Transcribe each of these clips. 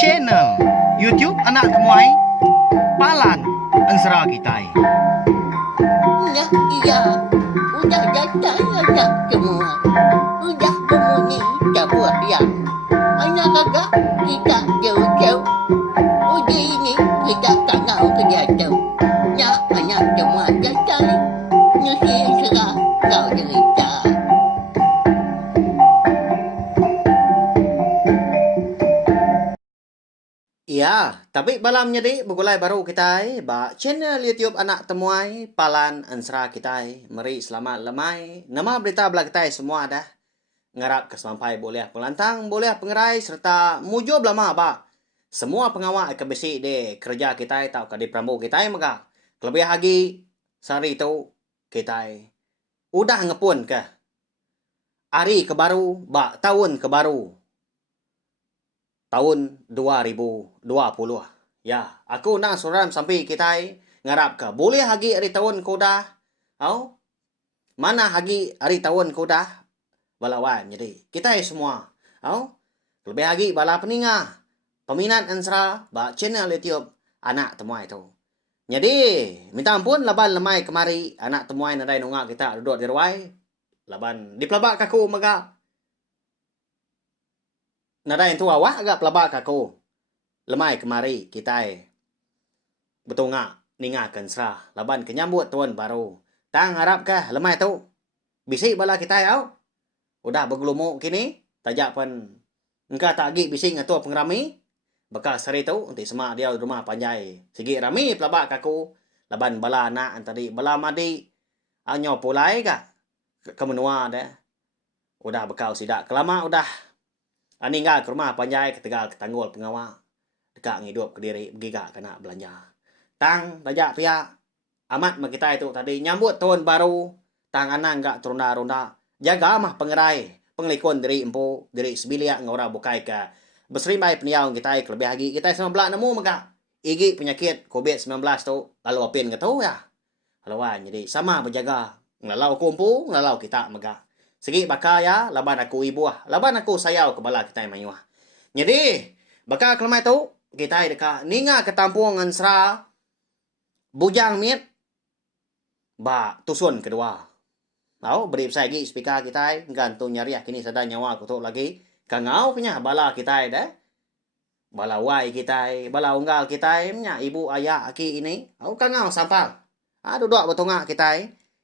channel YouTube Anak Temuai Palan Ansara Kitai. Nah, iya, udah datang anak semua. Udah berbunyi sebuah yang anak kakak kita jauh-jauh. Uji ini kita tak tahu kejatuh. Nah, anak semua datang. Nusi serah kau cerita. Ya, tapi malamnya di begulai baru kita ba channel YouTube Anak Temuai Palan Ansara kita. Mari selamat lemai. Nama berita belah kita semua dah. Ngarap kesampai boleh pelantang, boleh pengerai serta mujo belama ba. Semua pengawal ke besi de kerja kita tau ka di prambu kita maka. Kelebih lagi sehari itu kita udah ngepun ke hari ke baru ba tahun ke baru. Tahun 2020. Ya, aku nak suram sampai kita ngarap ke. Boleh lagi hari tahun ko dah? Au? Mana lagi hari tahun ko dah? Balawan. Jadi, kita semua. Au? Lebih lagi bala peningah. Peminat Ansara ba channel YouTube Anak Temuai tu. Jadi, minta ampun laban lemai kemari Anak Temuai nadai nungak kita duduk di ruai. Laban dipelabak aku maga. Nada yang tua wah agak pelabak aku. Lemai kemari kita betul ngak ningakan serah. Laban kenyambut tuan baru. Tang harap kah lemai tu. Bisik bala kita au. Udah bergelumuk kini. Tajak pun engkau tak lagi bisik ngatua pengrami. Bekas hari tu nanti semak dia rumah panjai. Segi rami pelabak aku. Laban bala anak tadi bala madi. Anyo pulai kah. Kemenua dah. Udah bekal sidak kelama udah. Ninggal ke rumah panjai ketegal ketanggul pengawal. Dekat ngidup ke diri bergigak kena belanja. Tang tajak pihak. Amat mak kita itu tadi nyambut tahun baru. Tang anang gak terunda-runda. Jaga mah pengerai. Penglikun diri empu. Diri sebiliak ngora bukai ke. Berserimai peniau kita kelebih lagi. Kita 19 nemu maka. Igi penyakit COVID-19 tu. Lalu apin ke tu ya. Laluan jadi sama berjaga. Ngelalau kumpu. Ngelalau kita maka. Segi bakal ya, laban aku ibu ah. Laban aku sayau ke bala kita mayuah. Jadi, bakal kelemai tu, kita dekat ninga ketampung Ansara bujang mit ba tusun kedua. Tahu beri lagi speaker kita gantung nyari kini sada nyawa aku tu lagi. Kangau punya bala kita dah. Bala wai kita, bala unggal kita nya ibu ayah aki ini. Au kangau sampal. Duduk betongak kita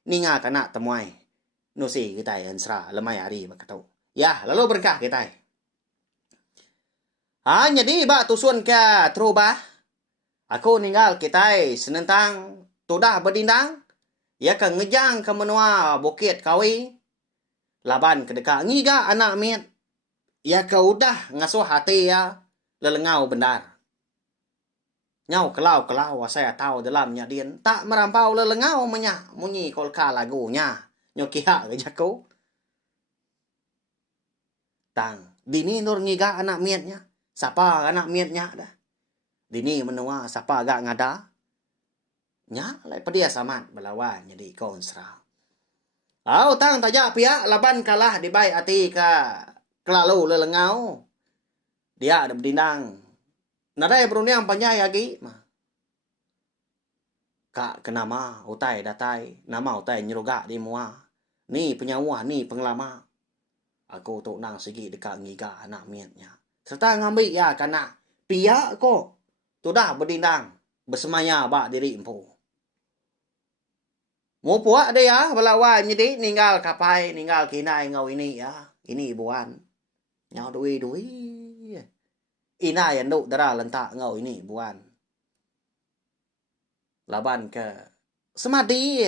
ninga kana temuai. Nusi kita Ansara lemai hari begitu. Ya, lalu berkah kita. Jadi ba tusun ke terubah. Aku ninggal kita senentang tudah berdindang. Ya ke ngejang ke menua bukit kawi. Laban ke dekat ngiga anak miet. Ya ke udah ngasuh hati ya lelengau benar. Nyau kelau saya tahu dalamnya din tak merampau lelengau menyak munyi kolka lagunya. Nyokiha ke jaku. Tang, dini nur ngiga anak mietnya. Siapa anak mietnya dah. Dini menua siapa agak ngada. Nya, lai pedia samat belawan jadi konsra. Tang tajak pihak laban kalah di baik hati ka kelalu lelengau. Dia ada berdindang. Nadai beruniang panjai lagi. Kak kenama utai datai. Nama utai nyeruga di mua. Ni penyawa, ni pengelama. Aku tu nang segi dekat ngiga anak mietnya. Serta ngambil ya kanak pihak ko. Tu dah berdindang. Bersemaya bak diri empu. Mau puak dia ya. Balawan jadi ninggal kapai. Ninggal kinai ngau ini ya. Ini ibuan. Nyau dui. Ina yang duk darah lentak ngau ini ibuan. Laban ke semadi.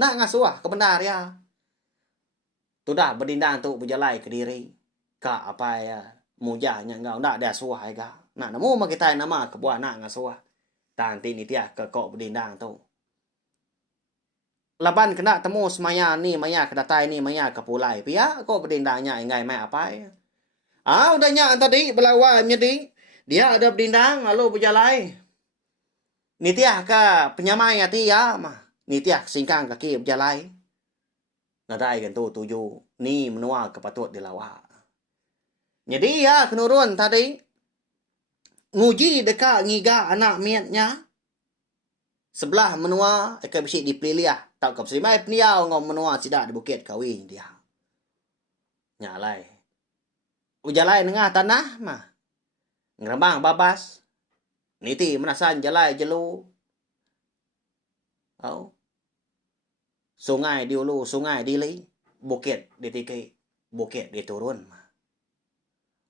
Nak ngasuah kebenar ya. Tudah berdindang tu berjalai ke diri. Kak apa ya. Mujahnya engkau nak ada suah ya. Nak nemu mak kita nama kebuah nak ngasuah. Tanti ni tiah ke kok berdindang tu. Laban kena temu semaya ni maya kedatai ni maya ke pulai. Pia kok berdindangnya ingai mai apa ya. Udah nyak tadi belawan jadi. Dia ada berdindang lalu berjalai. Ni tiah ke penyamai hati ya mah. Ni tiah singkang kaki berjalai. Nadai kan tu tuju. Ni menua kepatut dilawa. Jadi ya kenurun tadi. nguji deka ngiga anak miatnya. Sebelah menua eka bisi dipilih tak kap simai peniau ngom menua sidak di bukit kawin dia. Nyalai. Ujalai nengah tanah mah. Ngerembang babas. Niti menasan jalai jelu. Oh. Sungai di ulu, sungai di li. Bukit di tiki. Bukit di turun mah.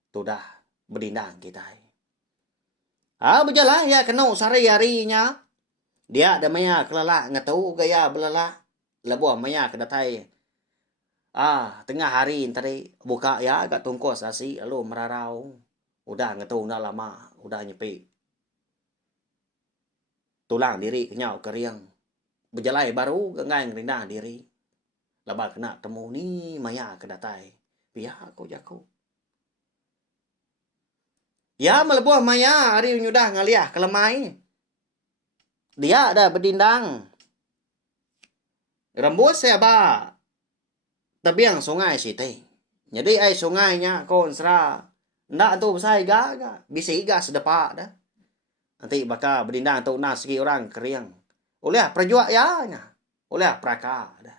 Tudah berdindang kita. Berjalan ya kena sehari-harinya. Dia ada maya kelala ngetau gaya belala. Lebuah maya kedatai. Tengah hari tadi buka ya agak tungkos asi lalu merarau. Udah ngetau udah lama, udah nyepi. Tulang diri kenyau keriang. Berjalan baru gengai ngerindang diri. Lebar kena temu ni maya kedatai. Pihak aku jaku. Ya melebuah maya hari nyudah ngaliah kelemai. Dia ada berdindang. Rembus saya ba. Tebiang sungai siti. Jadi ai sungainya kon sera. Ndak tu besai ga. Bisa iga sedepak dah. Nanti bakal berdindang tu nas segi orang keriang. Oleh perjuak ya nya. Oleh praka dah.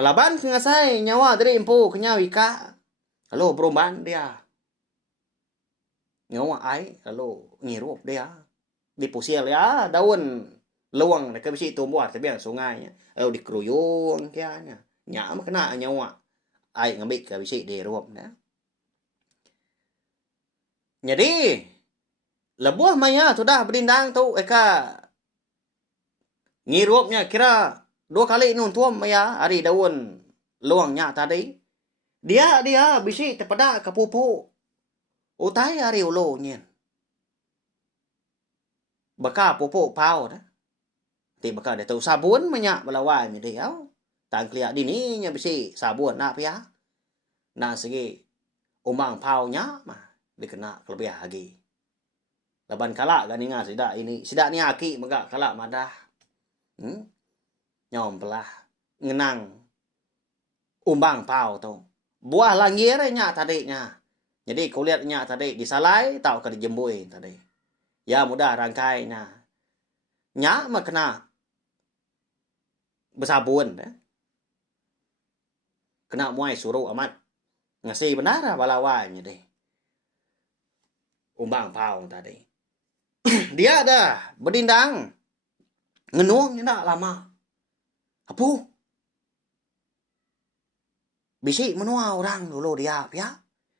Laban ngasai nyawa dari empu kenya wika. Lalu berumban dia. Nyawa ai lalu ngirup dia. Di pusil ya daun luang mereka bisa tumbuh tebiang sungainya. Lalu dikeruyung kianya. Nya mah kena nyawa. Ai ngambil ke bisa diruap dah. Jadi lebuah maya sudah berdindang tu eka ngirupnya kira 2 kali nuntuam maya hari daun luangnya tadi. Dia bisa terpedak ke pupu. Utai hari ulu nyen. Baka pupu pau dah. Ti baka dia tahu sabun banyak belawai mi dia. Tang kliak dini nya bisi sabun nak pia. Nah segi umbang pau nya mah dikena kelebih lagi. Laban kalak kan ingat sidak ni aki megak kalak madah. Nyom pelah ngenang umbang pau tu. Buah langir nya tadi nya. Jadi kulit nya tadi disalai tau ke dijembui tadi. Ya mudah rangkainya. Nya mah kena bersabun. Kena muai suruh amat. Ngasih benar balawanya deh. Umbang pau tadi. Dia ada berdindang. Ngenuang tidak lama. Apa? Bisi menua orang dulu dia. Ya.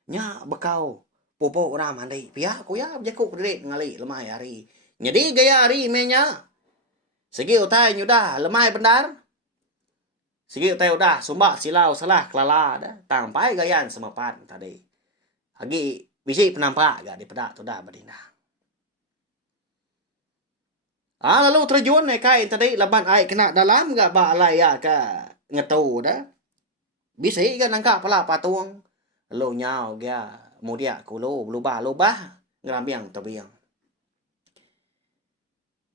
Nya bekau. Popo orang mandi. Pia aku ya berjakuk berdiri ngali lemai hari. Jadi gaya hari menya. Segi utai nyudah lemai benar. Segi utai udah sumbak silau salah kelala dah. Tampai gayaan semapan tadi. Lagi bisi penampak gak di pedak tu dah berdindang. Lalu terjun kai tadi laban ai kena dalam gak ba alai ya ka ngetau dah. Bisi kan nangka pala patung. Lalu nyau dia. Mudia kulo lubah ngerambiang tabiang.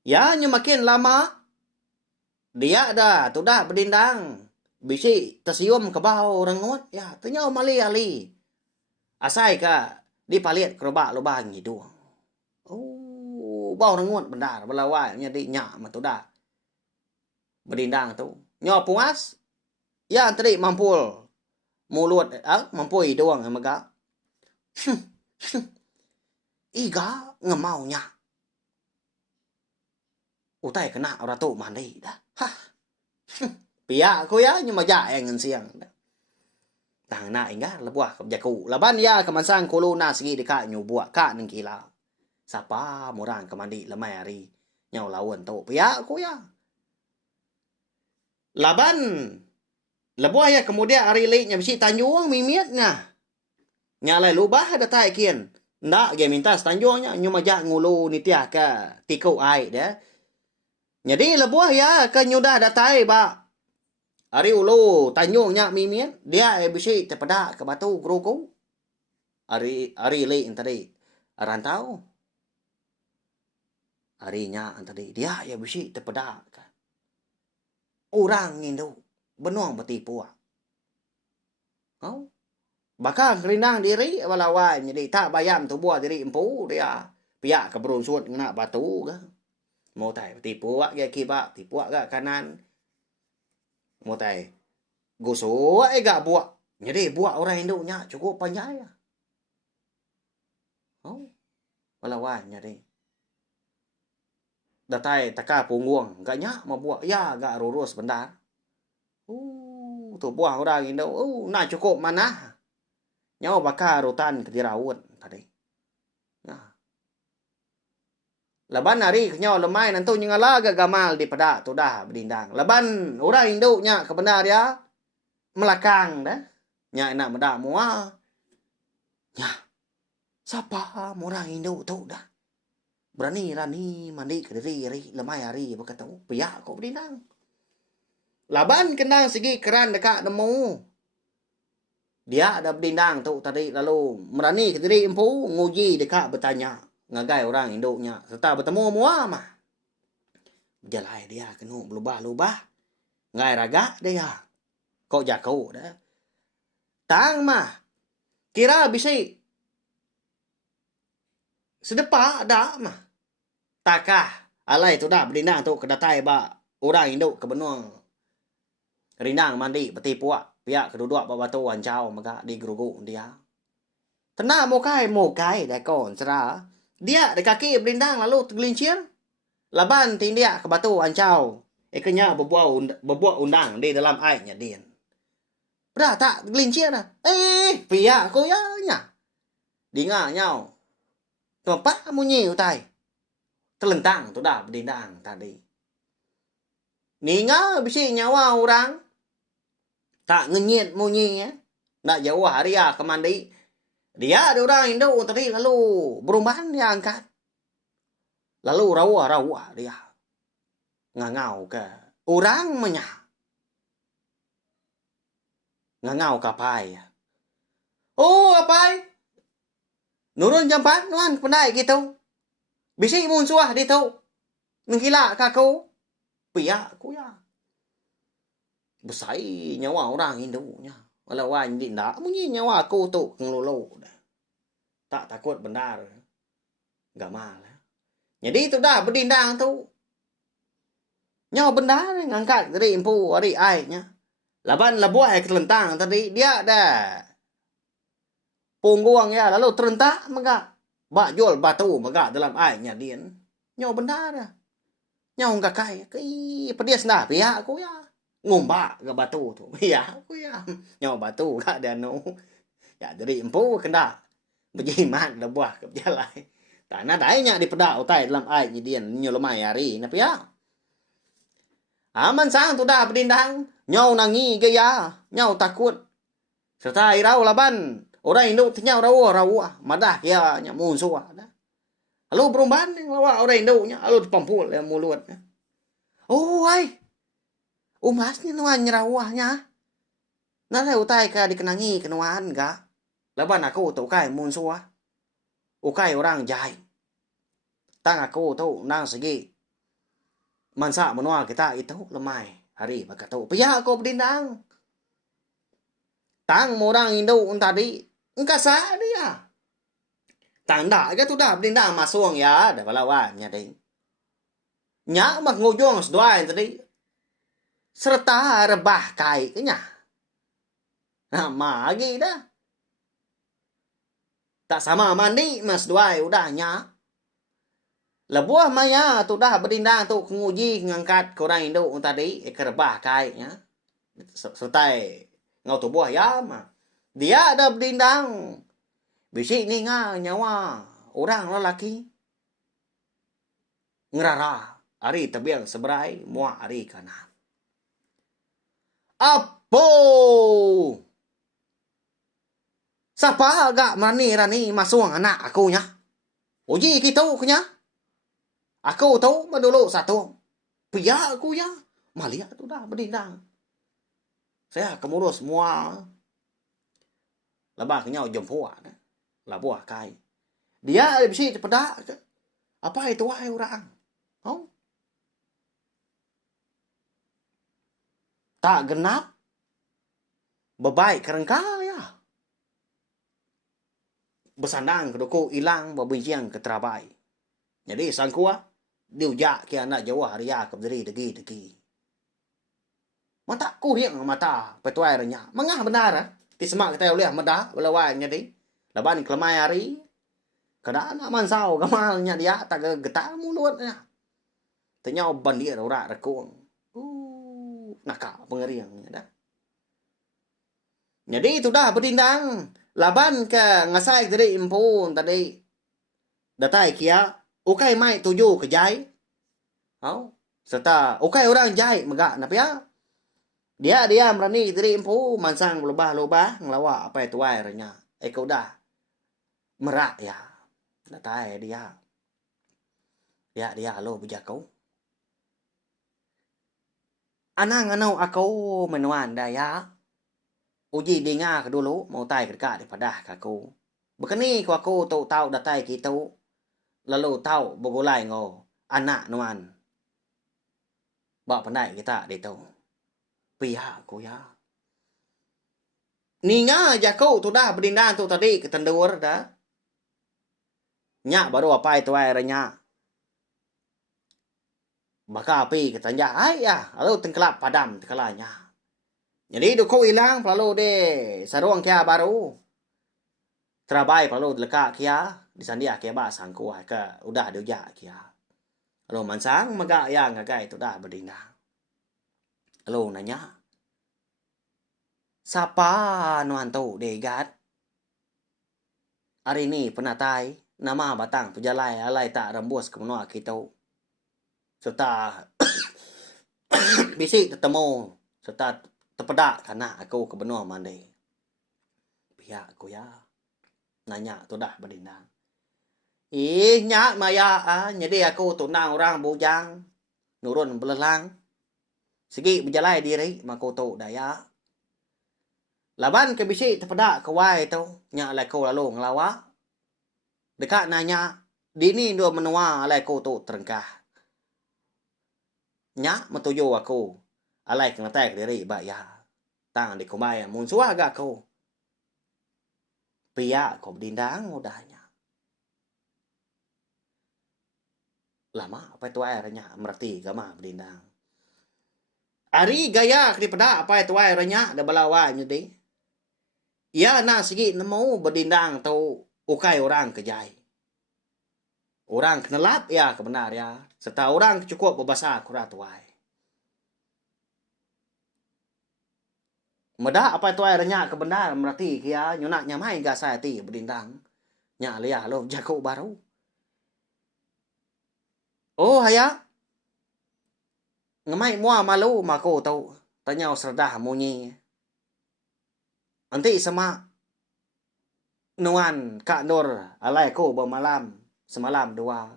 Ya makin lama dia dah tu dah berdindang. Bisi tersium ke bawah rengut ya ternyau mali ali. Asai ka dipaliat kerobak lubang hidung. Oh bau rengut benar belawai jadi nyak mah tu dah. Berdindang tu. Nyo puas. Ya tadi mampul mulut mampu hidung megak. Iga ngemaunya. Utai kena ratu mandi dah. Pia aku ya nhưng mà dạ ngan siang. Tang na inga lebuah jaku. Laban ya kemansang kulo na segi deka nyubua ka nang kila. Sapa murang kemandi lemai hari. Nyau lawan tu. Pia aku ya. Laban lebuah ya kemudian hari lainnya bisi tanjuang mimiatnya. Nyalai lubah ada tai kian. Ndak dia minta tanjungnya nyuma jak ngulu nitiah ke tikau ai dah. Jadi lebuah ya ke nyudah datai ba. Hari ulu tanjungnya mimian dia bisi terpedak ke batu keruku. Hari lain tadi rantau. Harinya tadi dia ya bisi terpedak. Orang ngindu benuang betipu. Oh. Bakang kelinang diri walawan jadi tak bayam tu buah diri empu dia. Pihak keberun suat kena batu ke. Mau tai tipu wak ya kiba, tipu wak gak kanan. Mau tai gosok gak buat. Jadi buat orang Indonya cukup panjang ya. Oh, walawan jadi. Datai taka punggung gak nyak mau buat ya gak lurus bentar. Tu buah orang Indo. Nah cukup mana? Nyawa bakar rutan kedirawut tadi. Nah. Laban hari nyawa lemai nanti nyengala gamal di pada tu dah berdindang. Laban orang Indo nya kebenar ya melakang dah. Nya nak medak mua. Nya. Siapa orang Indo tu dah. Berani mandi ke diri lemai hari berkata piak kau berdindang. Laban kenang segi keran dekat nemu. Dia ada berdindang tu tadi lalu merani ke diri empu nguji dekat bertanya ngagai orang Indonya serta bertemu mua mah. Berjalai dia kena berubah-ubah. Ngai raga dia. Kok jago dah. Tang mah kira bisa sedepa dah mah. Takah alai tu dah berdindang tu kedatai ba orang Indo ke benua. Rinang mandi peti puak. Pihak kedua batu wancau maka di gerugu dia. Tenang mokai dah kon cerah. Dia di kaki berindang lalu tergelincir. Laban tindia ke batu wancau. Ekanya berbuat undang di dalam airnya din. Dah tak tergelincir dah. Pihak ko ya nya. Dinga nyau. Tempat munyi utai. Terlentang tu dah berindang tadi. Ninga bisi nyawa orang. Tak ngenyit munyi ya. Nak jauh hari ya ke mandi. Dia ada orang Indo tadi lalu berumban dia angkat. Lalu rawa dia. Ngangau ke. Orang menyah. Ngangau ke apai. Oh apai. Nurun jampan nuan pendai gitu. Bisi munsuah di tu. Menghilak kaku. Piak ku ya. Besai nyawa orang Indonya. Walawan dinda munyi nyawa aku tu ngelolo. Tak takut benar. Gamal. Jadi tu dah berdindang tu. Nyawa benar ngangkat dari empu hari airnya. Laban labuai kelentang tadi dia dah punggung ya lalu terentak maka bak jual batu maka dalam airnya dia. Nyawa benar. Nyawa enggak kaya. Pedia sendah pihak aku ya. Ngombak ke batu tu. Ya, aku ya. Nyawa batu kak dia no. Ya, jadi empu kena berjimat lebuah ke berjalan. Tak nak dainya di pedak utai dalam air dia nyolemai hari. Napa ya? Aman sang tu dah berdindang. Nyau nangi gaya. Nyau takut. Serta irau laban. Orang Indo nyau rawa. Madah kia nyak musuh. Lalu berumban lawa orang Indo nya. Lalu dipampul yang mulutnya. Oh, ay. Umas ni nuan nyerawahnya. Nalai utai ka dikenangi kenuan enggak. Laban aku tu kai munsua. Ukai orang jai. Tang aku tu nang segi. Mansa menua kita itu lemai. Hari baka tu. Pihak aku berdindang. Tang orang Indo tadi. Engkau sah dia. Tang dah ke tu dah berdindang masuk ya. Dah balawannya ding. Nyak mak ngujung seduai tadi. Serta rebah kai ke nya. Nah, magi dah. Tak sama mandi mas duai udahnya. Lebuah maya tu dah berdindang tu nguji ngangkat ke orang Indo tadi ke rebah kai nya. Serta ngau tu buah ya mah. Dia ada berdindang. Bisi ni nga nyawa orang lelaki. Ngerara. Ari tebiang seberai muak ari kanan. Apo? Siapa agak rani masuk anak aku nya? Uji kita nya? Aku tahu dulu satu. Pia aku ya. Malia tu dah berdindang. Saya kemurus semua. Lebah kenyau jempua. Labuah kai. Dia bisa cepedak. Apa itu wahai orang? Oh? Tak genap. Bebaik kerengkal ya. bersandang ke doko hilang berbincang ke terabai. Jadi sang kuah diujak ke anak Jawa haria ke berdiri degi. Mata ku hiang mata petuai renya. Mengah benar ti semak kita oleh meda belawai jadi. Laban kelemai hari kada na man sao gamalnya dia tak getah mulutnya. Tanya bandir ora rekung. Nakak pengeriangnya dah. Jadi itu dah bertindang. Laban ke ngasai dari impun tadi. Datai kia. Ukai mai tuju ke jai. Serta ukai orang jai megak napia. Dia merani dari impu. Mansang lubah-lubah. Ngelawak apa itu airnya. Kau dah. Merak ya. Datai dia. Dia lo bijak kau. Anang aku menuan daya. Uji dengar dulu mau tai dekat daripada aku. Begini aku tahu datai kita lalu tahu begulai ngo anak nuan. Bak pandai kita itu. Pihak aku ya. Ninga jaku tu dah berdindang tu tadi ketendur dah. Nyak baru apa itu airnya. Maka api katanya, ya, lalu tengkelap padam tengkelanya. Jadi duku hilang, lalu de saruang kia baru. Terabai lalu lekak kia, disandia kia ba sangku ke udah diujak kia. Lalu mansang megak yang ngagai itu dah berdindang. Lalu nanya, siapa nuan tu degat? Hari ini penatai, nama batang pejalai alai tak rembus ke menua kita. Serta bisik ketemu serta terpedak karena aku ke benua mandi. Pihak aku ya. Nanya tu dah berdindang. Nyak maya jadi aku tunang orang bujang. Nurun belelang. Segi berjalai diri maku tu daya. Laban ke bisik terpedak ke wai tu. Nyak alai ku lalu ngelawak. Dekat nanya. Dini dua menua alai ku tu terengkah. Nyak metuju aku. Alai kena tek diri ya. Tang di kumai mun suah agak aku. Pihak kau berdindang udahnya. Lama apa itu airnya merti gama berdindang. Ari gaya daripada apa itu airnya ada balawan jadi. Ya nak segi nemu berdindang tu ukai orang kejai. Orang kenelap ya kebenar ya. Serta orang cukup berbahasa akurat tuai. Meda apa itu airnya kebenar berarti kia nyonak nyamai gak saya ti berdindang. Nya liah lo jago baru. Oh haya. Ngemai mua malu mako tau. Tanya serdah munyi. Nanti sama nuan Kak Nur alai ko bermalam. Semalam dua.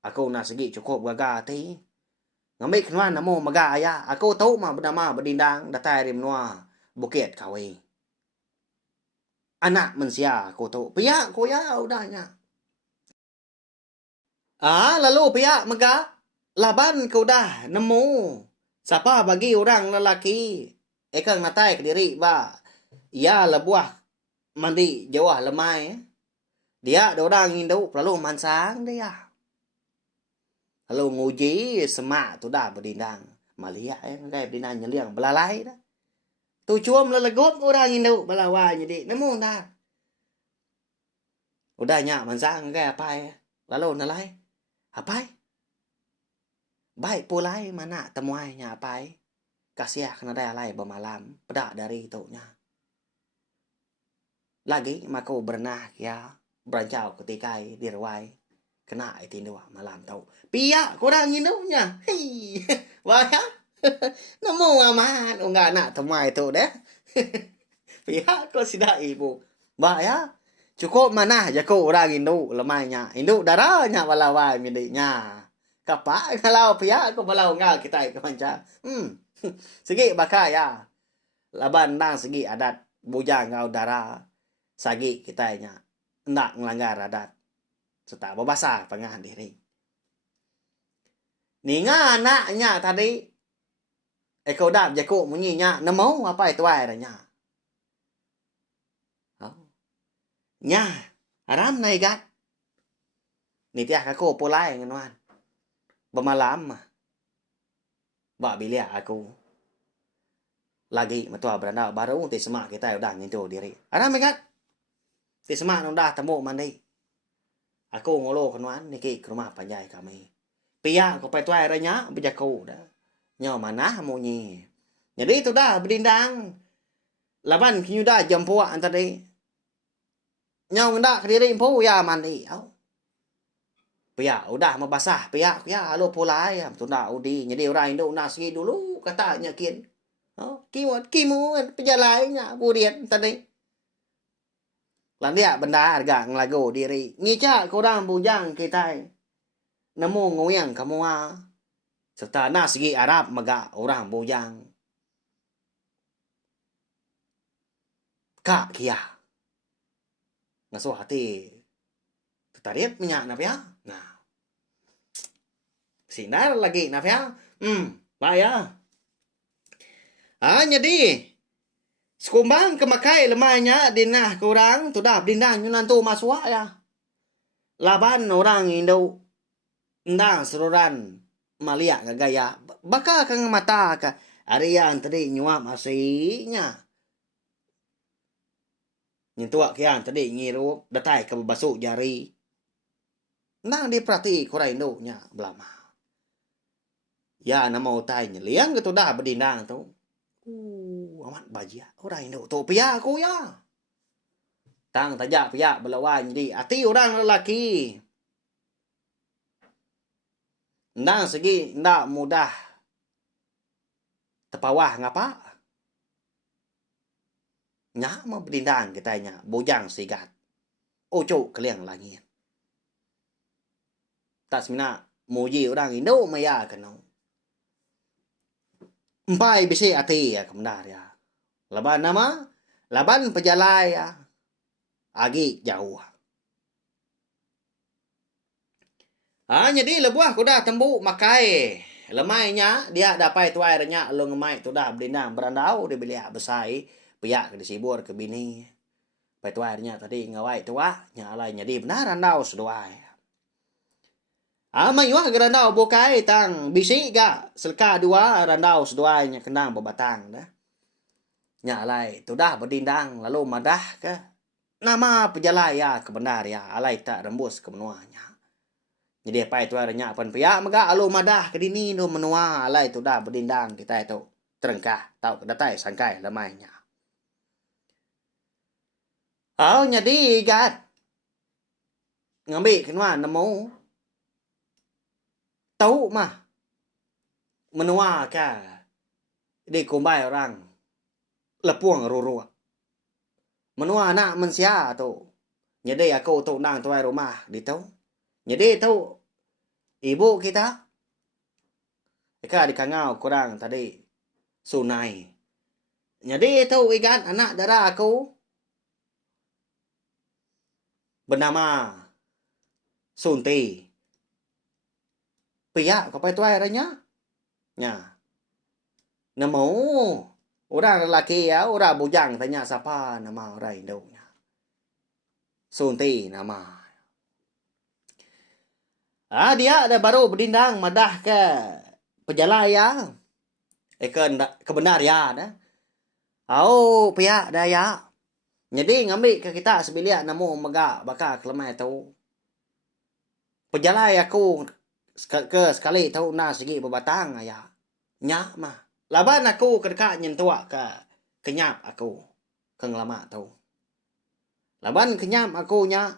Aku nak segi cukup gagal ti. Ngambil kenuan namu maga ayah. Aku tahu mah bernama berdindang datai dari menua bukit kawi. Anak mensia aku tahu. Pihak aku ya udahnya. Lalu pihak maga. Laban kau dah nemu. Siapa bagi orang lelaki. Ekang natai ke diri ba. Ya lebuah mandi Jawa lemai. Dia ada orang Indo lalu mansang dia. Lalu nguji semak tu dah berdindang. Malia gaya berdindang nyeliang belalai dah. Tu cuam lelegup orang Indo belawai jadi nemu dah. Udah nyak mansang gaya apa ya. Lalu nalai. Apa? Baik pulai mana temuainya apa? Kasih kena daya lai bermalam. Pedak dari itu nya. Lagi maku berenah ya. Berancau ketika dirawai. Kena itu dua malam tahu. Pihak kurang indunya. Hei. Wah ya. Nemu aman. Enggak nak temui itu deh. Pihak kau sidak ibu. Bah ya. Cukup mana jago orang Indo lemahnya. Indo darahnya walawai miliknya. Kapak kalau pihak kau balau enggak kita ke manca. Segi bakal ya. Laban nang segi adat bujang kau darah. Sagi kita nya. Nak melanggar adat. Serta berbahasa pengahan diri. Ninga anaknya tadi. Kau dap jago munyinya. Nemu apa itu airnya. Nya, aram na igat. Nitiah kako polai nganuan. Bemalam mah. Ba bilia aku. Lagi matua beranda baru ti semak kita udah ngintu diri. Aram igat. Ti semak udah temu mandi. Aku ngolo kanuan niki ke rumah panjai kami. Pia ko pai tuai ranya bejaku dah. Nyo mana munyi. Jadi itu dah berdindang. Laban kinyu dah jampu antar dei. Nyo ndak kediri impu ya mandi. Pia udah mabasah pia ya lo pulai tunda udi. Jadi orang Indo nasi dulu katanya kin. Kimu pejalainya burian tadi. Lan dia benda harga ngelago diri. Ngica korang bujang kita. Nemu ngoyang kamu serta nasi Arab maga orang bujang. Kak kia. Ngasuh hati. Tertarik minyak nap ya. Nah. Sinar lagi nap ya. Bahaya. Jadi sekumbang kemakai lemahnya dinah kurang sudah bindang nyunan tu masuk ya. Laban orang Indo ndang seruran malia gaya baka kang mata ka arian tadi nyuap aslinya. Nyentuak kian tadi ngiru datai ke basuk jari. Ndang diperhati kurang Indo nya belama. Ya nama utai nyeliang gitu dah berdindang tu. Amat bajia orang Indo tu pia aku ya. Tang tajak pia belawan jadi hati orang lelaki. Ndang segi ndak mudah terpawah ngapa? Nya mau berdindang katanya bojang sigat. Oco keliang langit. Tak semina muji orang Indo maya kenau. Empai bisi hati ya kebenar ya. Laban nama, laban pejalai ya. Agi jauh. Jadi lebuah kuda tembu makai. Lemainya dia dapat tuai renya lo ngemai tu dah berdindang berandau dia belia besai. Piak ke disibur ke bini. Pai tuai renya tadi ngawai tua. Nya alai jadi benar randau seduai. Mayuah gerandau bukai tang bisi ga selka dua randau seduainya kendang bebatang dah. Nya alai tu dah berdindang lalu madah ke nama pejalaya kebenar ya alai tak rembus ke menuanya. Jadi apa itu aranya pan pia maga alu madah ke dini no menua alai tu dah berdindang kita itu terengkah tau datai sangkai lamainya. Jadi gat ngambil kenua nemu tahu mah menua ka di kumbai orang lepuang rurua menua anak mensia tu jadi aku tu nang tuai rumah di tu jadi tu ibu kita eka di kangau kurang tadi sunai jadi tu ikan anak dara aku bernama Sunti. Pia kau pai tuai ranya. Nya. Namo orang lelaki ya, orang bujang tanya siapa nama orang Indo nya. Sunti nama. Dia ada baru berdindang madah ke pejalaya. Kebenar ya dah. Pia dah ya. Jadi ngambil ke kita sebilia namo mega baka kelemai tu. Pejalaya aku ke sekali tahu na segi bebatang ya. Nya mah. Laban aku kedeka nyentua ke kenyap aku. Keng lama tahu. Laban kenyap aku nya.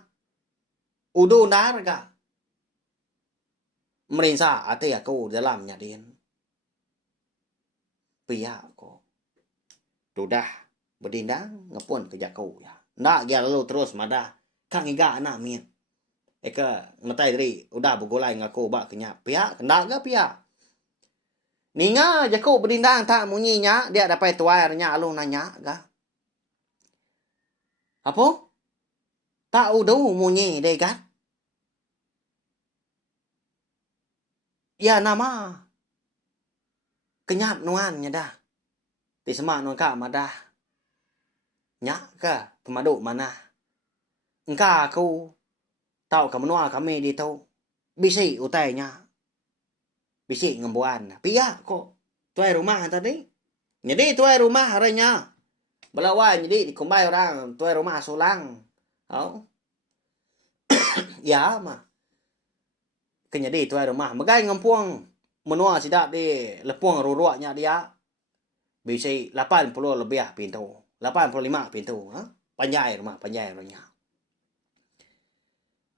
Udu nar ga. Merinsa hati aku dalamnya din. Pia aku. Sudah berdindang ngepun ke jaku ya. Ndak dia lalu terus madah. Kang iga anak min. Eka ngetai dari udah begolai ngaku bak kenyap. Pia kendak ga pia. Ninga jaku berdindang tak munyinya dia dapat tuairnya alun nanya ga. Apa? Tak udah munyi deh kan? Ya nama. Kenyap nuannya dah. Di semak nuan kak madah. Nyak ka pemaduk mana. engka aku tahu ke menua kami di tau. Bisi utainya. Bisi ngembuan. Pihak kok. Tuai rumah tadi. Jadi tuai rumah harinya. Belawan jadi dikumbai orang. Tuai rumah sulang. Oh. Ya mah. Kenyadi tuai rumah. Magai ngempuang. Menua sidap di lepuang ruruaknya dia. Bisi 80 lebih pintu. 85 pintu. Ha? Panjai rumah. Panjai rumahnya.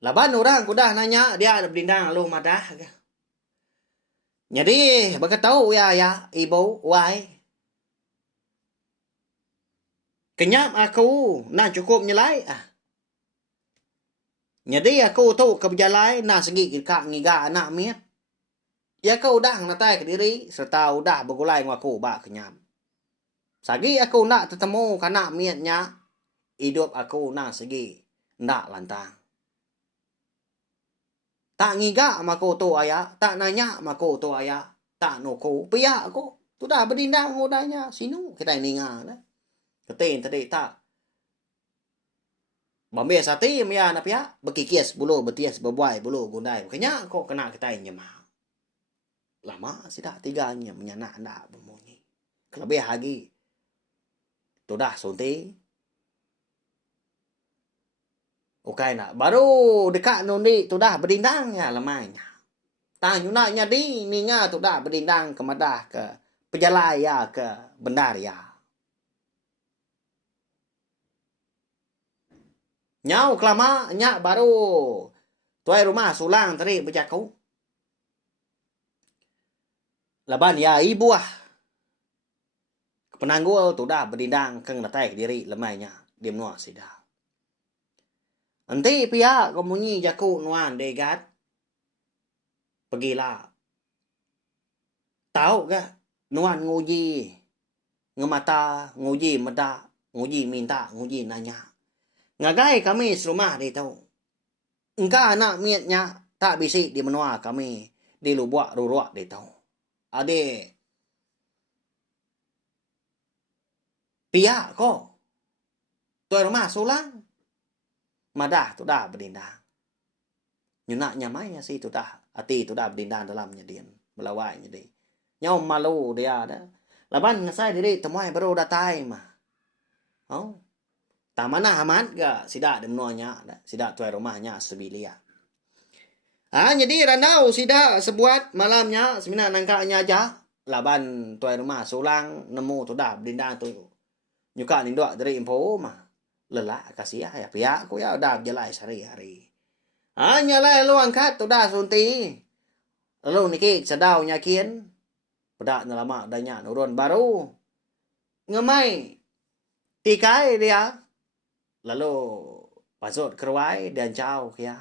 Laban orang kudah nanya dia ada berdindang lalu madah. Jadi baka tahu ya ibu wai. Kenyap aku na cukup nyelai ah. Jadi aku tahu keberjalai na segi kak ngiga anak miat. Ya kau dah natai ke diri serta udah begulai ngaku ba kenyap. Sagi aku nak tetemu kanak miatnya hidup aku na segi ndak lantang. Tak ngiga mako tu ayah, tak nanya mako tu ayah, tak noko pihak aku. Tu dah berdindang udahnya sinu kita ninga dah. Ketin tadi tak. Bambe sati mia na pihak bekikias bulu betias bebuai bulu gundai. Kenya kok kena kita nyemah. Lama sudah tiganya menyanak ndak bemunyi. Kelebih lagi. Tu dah sunti. Okay nak. Baru dekat nundi tu dah berdindang ya lemahnya. Tang yunaknya di ninga tu dah berdindang ke madah ke pejalai ya ke bendar ya. Nyau kelama nyak baru tuai rumah sulang tadi berjaku. Laban ya ibu ah. Penanggul tu dah berdindang ke ngatai ke diri lemahnya dia menua sidah. Nanti pihak komunyi jaku nuan degat. Pergilah. Tahu ke? Nuan nguji. Ngemata, nguji medak, nguji minta, nguji nanya. Ngagai kami serumah dia tahu. Engkau anak miatnya tak bisik di menua kami. Di lubuak ruruak dia tahu. Adik. Pihak kok. Tuan rumah sulang. Madah tu dah berdindang. Nyunaknya maya sih tu dah. Hati tu dah berdindang dalamnya dia. Melawainya dia. Nyau malu dia dah. Laban ngasai diri temuai baru datai mah. Oh. Tak mana amat ga sida ada menuanya. Sida tuai rumahnya sebilia. Jadi ranau sida sebuat malamnya. Semina nangkanya aja. Laban tuai rumah sulang. Nemu tu dah berdindang tu. Nyuka nindok dari info mah. Lelah kasih ya pihak aku ya udah berjalan sehari-hari. Nyalai lu angkat udah sunti. Lalu niki sedau nyakin. Pedak lama adanya nurun baru. Ngemai. Tikai dia. Lalu pasut keruai dan jauh ya.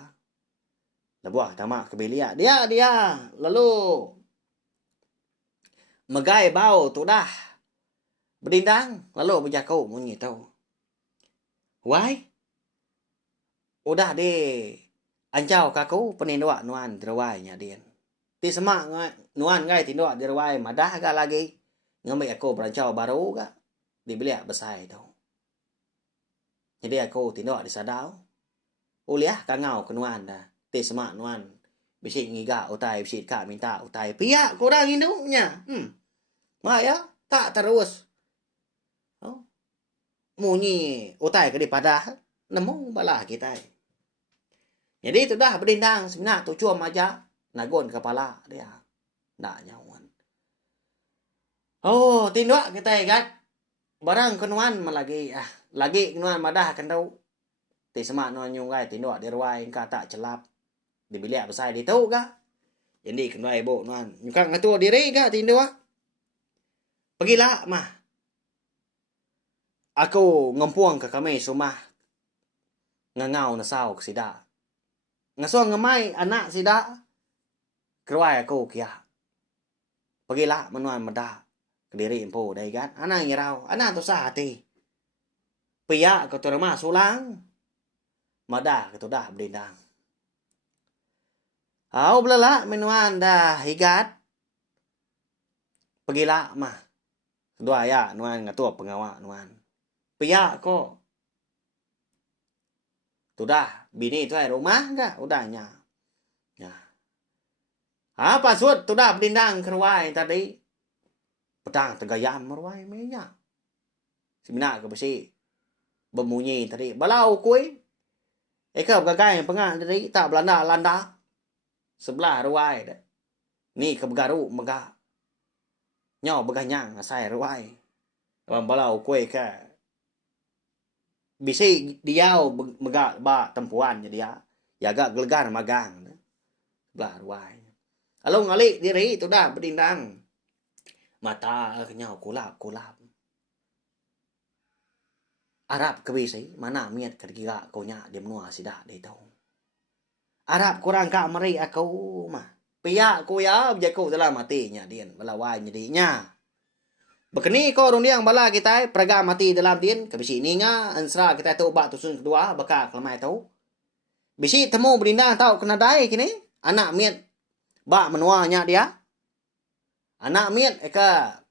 Lebuah tamak kebilia. Dia. Lalu megai bau tu dah. Berdindang. Lalu berjaku bunyi tahu. Why? Udah deh. Ancau kaku penindua nuan derwainya dia. Ti semak nuan ngai tindua derwai madah ga lagi. Ngambil aku berancau baru ga. Dibeli besar itu. Jadi aku tindua di sadau. Uliah kangau ke nuan dah. Ti semak nuan. Bisik ngiga utai bisik kak minta utai. Pihak kurang induknya. Maya tak terus. Oh. Munyi utai ke daripada nemu balah kita. Jadi itu dah berdindang sebenarnya tu cuma aja nagon kepala dia. Ndak nyawan. Oh, tinduk kita gat. Barang kenuan malagi lagi kenuan madah kan tau. Ti semak nuan nyungai tinduk di ruai ka tak celap. Di bilik besar di tau ga. Jadi kenuan ibu nuan nyuka ngatu diri ga tinduk. Pergilah mah. Aku ngempuang ke kami rumah. Ngangau na sao ke sida. Ngasuang ngemai anak sida. Keruai aku kia. Pergilah menuan medah. Ke diri impu dari kan. Anak ngirau. Anak tu sah hati. Pihak ke tu rumah sulang. Medah ke tu dah berdindang. Au belala menuan dah higat. Pergilah mah. Kedua ya nuan ngatua pengawak nuan. Pihak kok. Sudah, bini itu rumah enggak? Udahnya. Ya. Apa suốt, sudah berdindang ke ruai tadi. Pedang tegayam ruai minyak. Semina ke besi. Bemunyi tadi. Balau kuih. Eka gagai pengah tadi. Tak belanda-landa. Sebelah ruai dah. Ni ke begaru megah. Nyaw beganyang asai ruai. Balau kuih ke. Bisi dia megak ba tempuan dia. Ya agak gelegar magang. Sebelah ruai. Alung alik diri itu dah berdindang. Mata kenyau kulap-kulap. Arab ke bisi. Mana miat ketiga kau nyak dia menua sidak dia tahu. Arab kurang kak meri aku mah. Piyak ku ya berjaku dalam matinya dia. Belawai jadinya. Bekeni ko rong diang bala kita praga mati dalam din kabisi ni nga ansra kita tu ba tusun kedua baka kelamai tu. Bisi temu berindah tau kena dai kini anak miat ba menua nya dia. Anak miat eka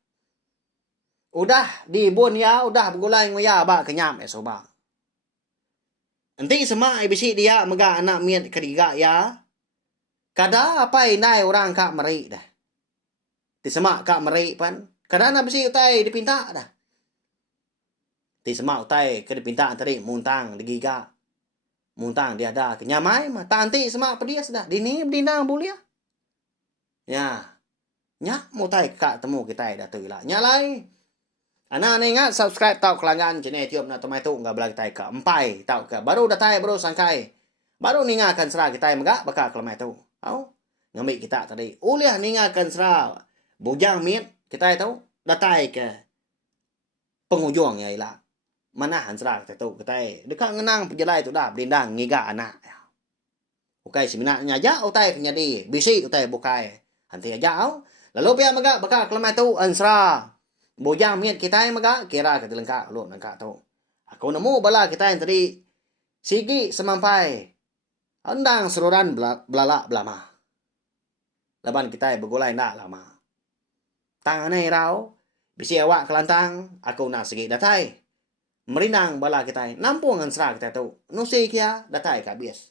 udah dibun ya udah begulai ngoya ba kenyam eso ba. Enti sema bisi dia mega anak miat ketiga ya. Kada apa inai orang kak meri dah. Ti sema kak meri pan kadang bisi utai dipinta dah. Ti semak utai ke dipinta tadi muntang digiga. Muntang dia ada kenyamai mah tanti semak pedias dah. Dini berdindang bulia. Ya. Nya mutai kak temu kita dah tu lah. Nya lai. Ana ingat subscribe tau kelangan channel YouTube na tomai tu enggak belah kita ke empai tau ke baru datai baru sangkai. Baru ningakan serah kita megak bakal kelamai tu. Au. Ngambil kita tadi. Uliah ningakan serah bujang mit kita tahu datai ke penghujung ya ilah. Mana hansra kita tahu kita dekat ngenang penjelai tu dah berdindang ngiga anak. Ukai seminarnya aja utai kenyadi bisi utai bukai. Hanti aja au. Lalu pia maga baka kelamai tu ansra. Bojang miat kita maga kira kita lengkap lu nangka tu. Aku nemu bala kita yang tadi sigi semampai. Andang seruran belala belama. Laban kita bergulai nak lama. Tangan ni rau, bisi awak kelantang, aku nak segi datai. Merinang bala kita, nampung ansra kita tu. Nusi kia datai ka bias.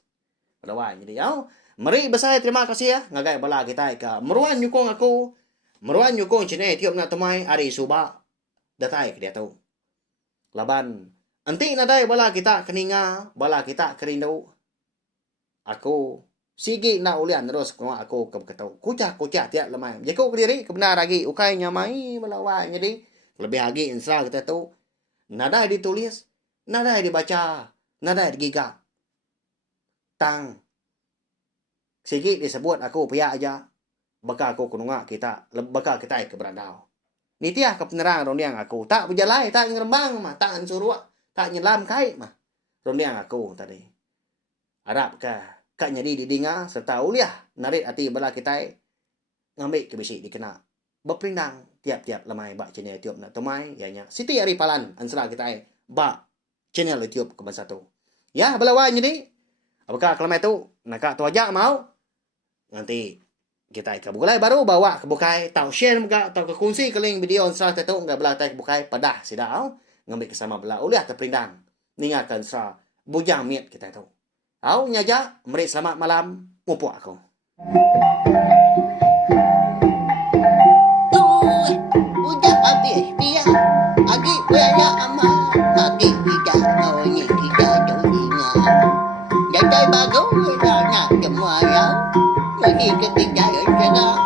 Rawai jadi au, meri besar terima kasih ya ngagai bala kita ka. Meruan nyukung aku, meruan nyukung channel tiup nak temai hari suba datai ke dia tu. Laban, anti nadai bala kita keninga, bala kita kerindu. Aku sigi nak ulian terus kau aku ketau kucah tiap lemai. Jadi kau diri kebenar lagi ukai nyamai melawai jadi lebih lagi insra kita tu nada ditulis, nada dibaca, nada digigak. Tang sigi disebut aku pihak aja bakal aku kununga kita bakal kita ke berandau. Nitiah kepenerang rondiang aku tak berjalai tak ngerembang mah tak ansurua tak nyelam kai mah rondiang aku tadi. Arab kah kak nyadi didinga serta uliah narik hati bala kita ngambil ke bisi dikena berperindang tiap-tiap lemai bak channel YouTube nak temai ianya Siti Aripalan ansra kita bak channel YouTube ke satu ya belawan jadi apakah kelamai tu nak tu aja mau nanti kita ke bukai baru bawa ke bukai tau share muka tau ke kongsi ke link video ansra tu enggak belah tai ke bukai padah sidau ngambil kesama bela uliah terperindang ningakan sra bujang miat kita tu. Au nyaja, meri selamat malam, mumpuk aku. Udah habis dia. Agi punya amat. Agi tidak mau ni tidak jolinga. Jadi bagus nak semua ya. Lagi ketiga yang sedang.